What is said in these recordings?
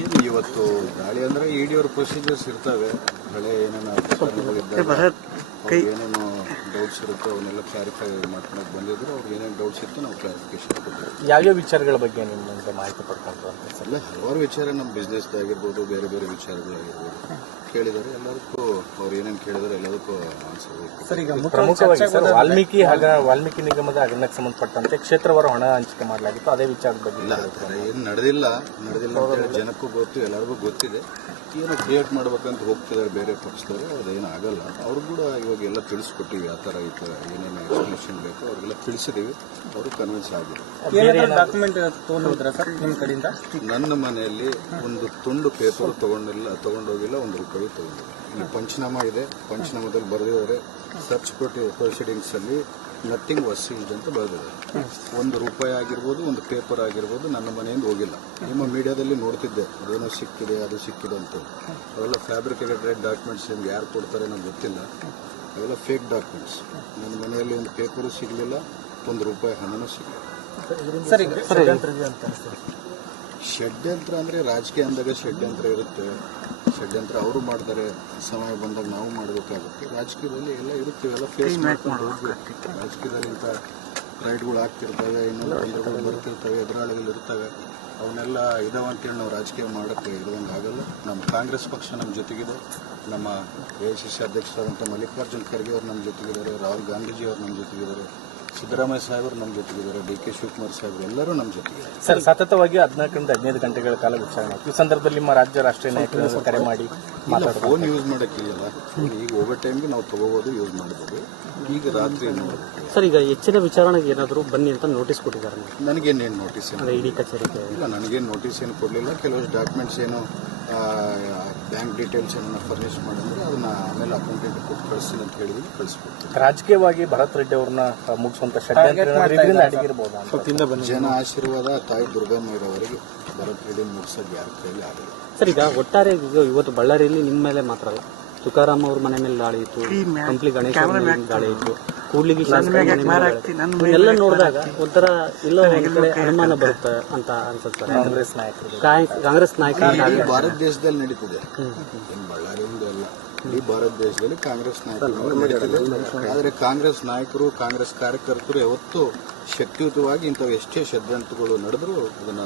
ಏನು ಇವತ್ತು ದಾಳಿ ಅಂದ್ರೆ ಇಡಿ ಅವ್ರ ಪ್ರೊಸೀಜರ್ಸ್ ಇರ್ತವೆ. ಹಳೆ ಏನೇನು ಏನೇನು ಡೌಟ್ಸ್ ಇರುತ್ತೋ ಅವನ್ನೆಲ್ಲ ಕ್ಲಾರಿಫೈ ಮಾಡ್ಕೊಂಡು ಬಂದಿದ್ರು. ಅವ್ರಿಗೆ ಏನೇನು ಡೌಟ್ಸ್ ಇತ್ತು ನಾವು ಕ್ಲಾರಿಫಿಕೇಶನ್ ಕೊಡ್ತೀವಿ ಯಾವ್ಯಾವ ವಿಚಾರಗಳ ಬಗ್ಗೆ ನಿಮ್ಮ ಮಾಹಿತಿ ಪಡ್ಕೊಂಡ್ರು ಅಂತ? ಅಲ್ಲ ಹಲವಾರು ವಿಚಾರ ನಮ್ಮ ಬಿಸ್ನೆಸ್ದಾಗಿರ್ಬೋದು ಬೇರೆ ಬೇರೆ ವಿಚಾರಗಳಾಗಿರ್ಬೋದು ಕೇಳಿದಾರೆ ಎಲ್ಲದಕ್ಕೂ ಅವ್ರು ಏನೇನು ಕೇಳಿದಾರೆ ಎಲ್ಲದಕ್ಕೂ ಆನ್ಸರ್ ಸರ್ ಈಗ ಪ್ರಮುಖವಾಗಿ ಸರ್ ವಾಲ್ಮೀಕಿ ಹಗ ವಾಲ್ಮೀಕಿ ನಿಗಮದ ಹಗರಣಕ್ಕೆ ಸಂಬಂಧಪಟ್ಟಂತೆ ಕ್ಷೇತ್ರವಾರ ಹಣ ಹಂಚಿಕೆ ಮಾಡಲಾಗಿತ್ತು ಅದೇ ವಿಚಾರದ ಬಗ್ಗೆ ಇಲ್ಲ ಆ ಥರ ಏನು ನಡೆದಿಲ್ಲ ನಡೆದಿಲ್ಲ ಜನಕ್ಕೂ ಗೊತ್ತು ಎಲ್ಲರಿಗೂ ಗೊತ್ತಿದೆ. ಏನೋ ಕ್ರಿಯೇಟ್ ಮಾಡ್ಬೇಕಂತ ಹೋಗ್ತಿದ್ದಾರೆ ಬೇರೆ ಪಕ್ಷದವರು ಅದೇನು ಆಗಲ್ಲ. ಅವ್ರು ಕೂಡ ಇವಾಗ ಎಲ್ಲ ತಿಳಿಸ್ಕೊಟ್ಟಿವಿ ಆ ಥರ ಈ ಥರ ಏನೇನು ಎಕ್ಸ್ಪ್ಲೇಷನ್ ಬೇಕು ಅವ್ರಿಗೆಲ್ಲ ತಿಳಿಸಿದ್ದೀವಿ ಅವರು ಕನ್ವಿನ್ಸ್ ಆಗಿದೆ ಡಾಕ್ಯುಮೆಂಟ್ ನಿಮ್ಮ ಕಡೆಯಿಂದ? ನನ್ನ ಮನೆಯಲ್ಲಿ ಒಂದು ತುಂಡು ಪೇಪರ್ ತಗೊಂಡಿಲ್ಲ, ತಗೊಂಡೋಗಿಲ್ಲ ಒಂದು ರೂಪಾಯಿ ತಗೊಂಡಿಲ್ಲ. ಇಲ್ಲಿ ಪಂಚನಾಮ ಇದೆ, ಪಂಚನಾಮದಲ್ಲಿ ಬರೆದಿದ್ದಾರೆ. ಸರ್ಚ್ ಪ್ರೊಸೀಡಿಂಗ್ಸ್ ಅಲ್ಲಿ ನಥಿಂಗ್ ವಾಸ್ ಸೀಲ್ಡ್ ಅಂತ ಬರೆದಿದ್ದಾರೆ. ಒಂದು ರೂಪಾಯಿ ಆಗಿರ್ಬೋದು, ಒಂದು ಪೇಪರ್ ಆಗಿರ್ಬೋದು, ನನ್ನ ಮನೆಯಿಂದ ಹೋಗಿಲ್ಲ. ನಿಮ್ಮ ಮೀಡಿಯಾದಲ್ಲಿ ನೋಡ್ತಿದ್ದೆ, ಅದೇನೋ ಸಿಕ್ಕಿದೆ, ಅದು ಸಿಕ್ಕಿದೆ ಅಂತ ಅವೆಲ್ಲ ಫ್ಯಾಬ್ರಿಕೇಟೆಡ್ ಡಾಕ್ಯುಮೆಂಟ್ಸ್ ನಿಮ್ಗೆ ಯಾರು ಕೊಡ್ತಾರೆ ನನಗೆ ಗೊತ್ತಿಲ್ಲ. ಅವೆಲ್ಲ ಫೇಕ್ ಡಾಕ್ಯುಮೆಂಟ್ಸ್ ನನ್ನ ಮನೆಯಲ್ಲಿ ಒಂದು ಪೇಪರು ಸಿಗಲಿಲ್ಲ, ಒಂದು ರೂಪಾಯಿ ಹಣನೂ ಸಿಗಲಿಲ್ಲ. ಸರ್ ಷಡ್ಯಂತ್ರ ಅಂದ್ರೆ ರಾಜಕೀಯ ಅಂದಾಗ ಷಡ್ಯಂತ್ರ ಇರುತ್ತೆ. ಷಡ್ಯಂತ್ರ ಅವರು ಮಾಡ್ತಾರೆ ಸಮಯ ಬಂದಾಗ ನಾವು ಮಾಡಬೇಕಾಗುತ್ತೆ. ರಾಜಕೀಯದಲ್ಲಿ ಎಲ್ಲ ಇರುತ್ತೆ ಎಲ್ಲ ಫೇಸ್ ಮಾಡ್ಕೊಂಡು ಹೋಗ್ಬೇಕು ರಾಜಕೀಯದಲ್ಲಿ ಇಂಥ ರೈಡ್ಗಳು ಆಗ್ತಿರ್ತವೆ ಇನ್ನೆಲ್ಲ ತೊಂದರೆಗಳು ಬರ್ತಿರ್ತವೆ ಎದುರಾಳಿಗಳು ಇರ್ತವೆ. ಅವನ್ನೆಲ್ಲ ಇದಾವ ಅಂತೇಳಿ ನಾವು ರಾಜಕೀಯ ಮಾಡೋಕ್ಕೆ ಇರುವಂಗೆ ಆಗಲ್ಲ. ನಮ್ಮ ಕಾಂಗ್ರೆಸ್ ಪಕ್ಷ ನಮ್ಮ ಜೊತೆಗಿದೆ. ನಮ್ಮ ಎ ಸಿ ಸಿ ಅಧ್ಯಕ್ಷರಾದಂಥ ಮಲ್ಲಿಕಾರ್ಜುನ್ ಖರ್ಗೆ ಅವರು ನಮ್ಮ ಜೊತೆಗಿದ್ದಾರೆ ರಾಹುಲ್ ಗಾಂಧೀಜಿ ಅವರು ನಮ್ಮ ಜೊತೆಗಿದ್ದಾರೆ. ಸಿದ್ದರಾಮಯ್ಯ ಸಾಹೇಬರು ನಮ್ಮ ಜೊತೆಗಿದ್ದಾರೆ ಡಿ ಕೆ ಶಿವಕುಮಾರ್ ಸಾಹೇಬರು ಎಲ್ಲರೂ ನಮ್ಮ ಜೊತೆ ಸರ್ ಸತತವಾಗಿ ಹದಿನಾಲ್ಕರಿಂದ ಹದಿನೈದು ಗಂಟೆಗಳ ಕಾಲ ವಿಚಾರಣೆ. ಈ ಸಂದರ್ಭದಲ್ಲಿ ನಿಮ್ಮ ರಾಜ್ಯ ರಾಷ್ಟ್ರೀಯ ನಾಯಕರು ಕರೆ ಮಾಡಿ ಮಾತಾಡೋದು ಫೋನ್ ಯೂಸ್ ಮಾಡೋಕ್ಕಿಲ್ಲ ಈಗ ಓವರ್ ಟೈಮ್ಗೆ ನಾವು ತಗೋಬೋದು ಯೂಸ್ ಮಾಡ್ಬೋದು. ಈಗ ರಾತ್ರಿ ಸರ್ ಈಗ ಹೆಚ್ಚಿನ ವಿಚಾರಣೆಗೆ ಏನಾದರೂ ಬನ್ನಿ ಅಂತ ನೋಟಿಸ್ ಕೊಟ್ಟಿದ್ದಾರೆ. ನನಗೇನೇನು ನೋಟಿಸ್ ಏನು ಇಡಿ ಕಚೇರಿಗೆ. ಇಲ್ಲ ನನಗೇನು ನೋಟಿಸ್ ಏನು ಕೊಡಲಿಲ್ಲ. ಕೆಲವಷ್ಟು ಡಾಕ್ಯುಮೆಂಟ್ಸ್ ಏನು ಬ್ಯಾಂಕ್ ಡೀಟೇಲ್ಸ್ ಏನನ್ನ ಫರ್ನಿಶ್ ಮಾಡಿದ್ರೆ ಅದನ್ನ ಆಮೇಲೆ ಅಕೌಂಟೆಂಟ್ ಕೊಟ್ಟು ಕಳಿಸ್ತೀನಿ ಅಂತ ಹೇಳಿದ್ರೆ ಕಳಿಸ್ಕೊಡ್ತೀನಿ ರಾಜಕೀಯವಾಗಿ ಭರತ್ ರೆಡ್ಡಿ ಅವ್ರನ್ನ ಮುಗಿಸುವಂತ ಷಡ್ಯಂತ್ರ ಜನ ಆಶೀರ್ವಾದ ತಾಯಿ ದುರ್ಗಮ್ಮ ಇರೋವರೆಗೆ ಭರತ್ ರೆಡ್ಡಿ ಮುಗಿಸೋದು ಯಾರ ಕೈಯಲ್ಲಿ ಆಗಲ್ಲ. ಸರ್ ಈಗ ಒಟ್ಟಾರೆ ಈಗ ಇವತ್ತು ಬಳ್ಳಾರಿಯಲ್ಲಿ ನಿಮ್ಮ ಮೇಲೆ ಮಾತ್ರ ಅಲ್ಲ. ತುಕಾರಾಮ್ ಅವ್ರ ಮನೆ ಮೇಲೆ ದಾಳಿ ಇತ್ತು ಕಂಪ್ಲಿ ಗಣೇಶ ಅವ್ರ ಮೇಲೆ ದಾಳಿ ಇತ್ತು. ಕೂಡ್ಲಿಗಿ ಶಾಸಕರ ಮನೆ ಮೇಲೆ ದಾಳಿ. ಇತ್ತು. ಎಲ್ಲ ನೋಡಿದಾಗ ಒಂಥರ ಇಲ್ಲ ಒಂದ್ ಕಡೆ ಅನುಮಾನ ಬರುತ್ತೆ ಅಂತ ಅನ್ಸುತ್ತೆ. ಸರ್. ಕಾಂಗ್ರೆಸ್ ನಾಯಕರು. ಕಾಂಗ್ರೆಸ್ ನಾಯಕರು ಭಾರತ ದೇಶದಲ್ಲಿ ನಡೀತಿದೆ. ಏನು ಬಳ್ಳಾರಿ ಒಂದು ಅಲ್ಲ. ಇಡೀ ಭಾರತ ದೇಶದಲ್ಲಿ ಕಾಂಗ್ರೆಸ್ ನಾಯಕರು ನಡೀತಿದೆ. ಆದರೆ ಕಾಂಗ್ರೆಸ್ ನಾಯಕರು ಕಾಂಗ್ರೆಸ್ ಕಾರ್ಯಕರ್ತರು ಯಾವತ್ತೂ ಶಕ್ತಿಯುತವಾಗಿ ಇಂಥವು ಎಷ್ಟೇ ಷಡ್ಯಂತ್ರಗಳು ನಡೆದರೂ ಅದನ್ನ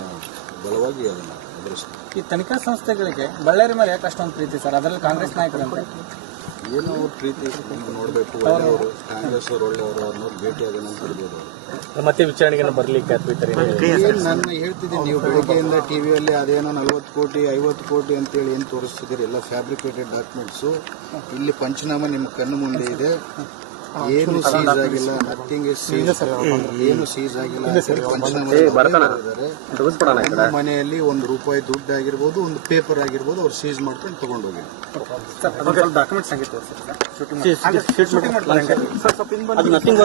ಬಲವಾಗಿ ಅದನ್ನ ಎದುರಿಸ್ತಾರೆ ಈ ತನಿಖಾ ಸಂಸ್ಥೆಗಳಿಗೆ ಬಳ್ಳಾರಿ ಮೇಲೆ ಯಾಕೆ ಅಷ್ಟೊಂದು ಪ್ರೀತಿ ಸರ್? ಅದರಲ್ಲಿ ಕಾಂಗ್ರೆಸ್ ನಾಯಕರಂತೆ. ಏನೋ ಅವ್ರ ಪ್ರೀತಿ ನೋಡಬೇಕು ಒಳ್ಳೆಯವರು ಕಾಂಗ್ರೆಸ್ ಅವ್ರು ಒಳ್ಳೆಯವರು ಅವ್ರನ್ನೋರು ಭೇಟಿ ಆಗೋಣ ಅಂತ ಅವರು. ಮತ್ತೆ ವಿಚಾರಣೆಗೆ ಬರಲಿಕ್ಕೆ ಏನು ನನ್ನ ಹೇಳ್ತಿದ್ದೀನಿ ನೀವು ಬೆಳಿಗ್ಗೆಯಿಂದ ಟಿವಿಯಲ್ಲಿ ಅದೇನೋ ನಲ್ವತ್ತು ಕೋಟಿ ಐವತ್ತು ಕೋಟಿ ಅಂತೇಳಿ ಏನು ತೋರಿಸ್ತಿದ್ದೀರಿ? ಎಲ್ಲ ಫ್ಯಾಬ್ರಿಕೇಟೆಡ್ ಡಾಕ್ಯುಮೆಂಟ್ಸು ಇಲ್ಲಿ ಪಂಚನಾಮ ನಿಮ್ಮ ಕಣ್ಣು ಮುಂದೆ ಇದೆ. ಏನು ಸೀಸ್ ಆಗಿಲ್ಲ ನಥಿಂಗ್ ಇಸ್ ಸೀಸ್ ಏನು ಸೀಸ್ ಆಗಿಲ್ಲ ಮನೆಯಲ್ಲಿ ಒಂದು ರೂಪಾಯಿ ದುಡ್ಡು ಆಗಿರ್ಬೋದು ಒಂದು ಪೇಪರ್ ಆಗಿರ್ಬೋದು ಅವ್ರು ಸೀಸ್ ಮಾಡ್ಕೊಂಡು ತಗೊಂಡೋಗಿ ಸರ್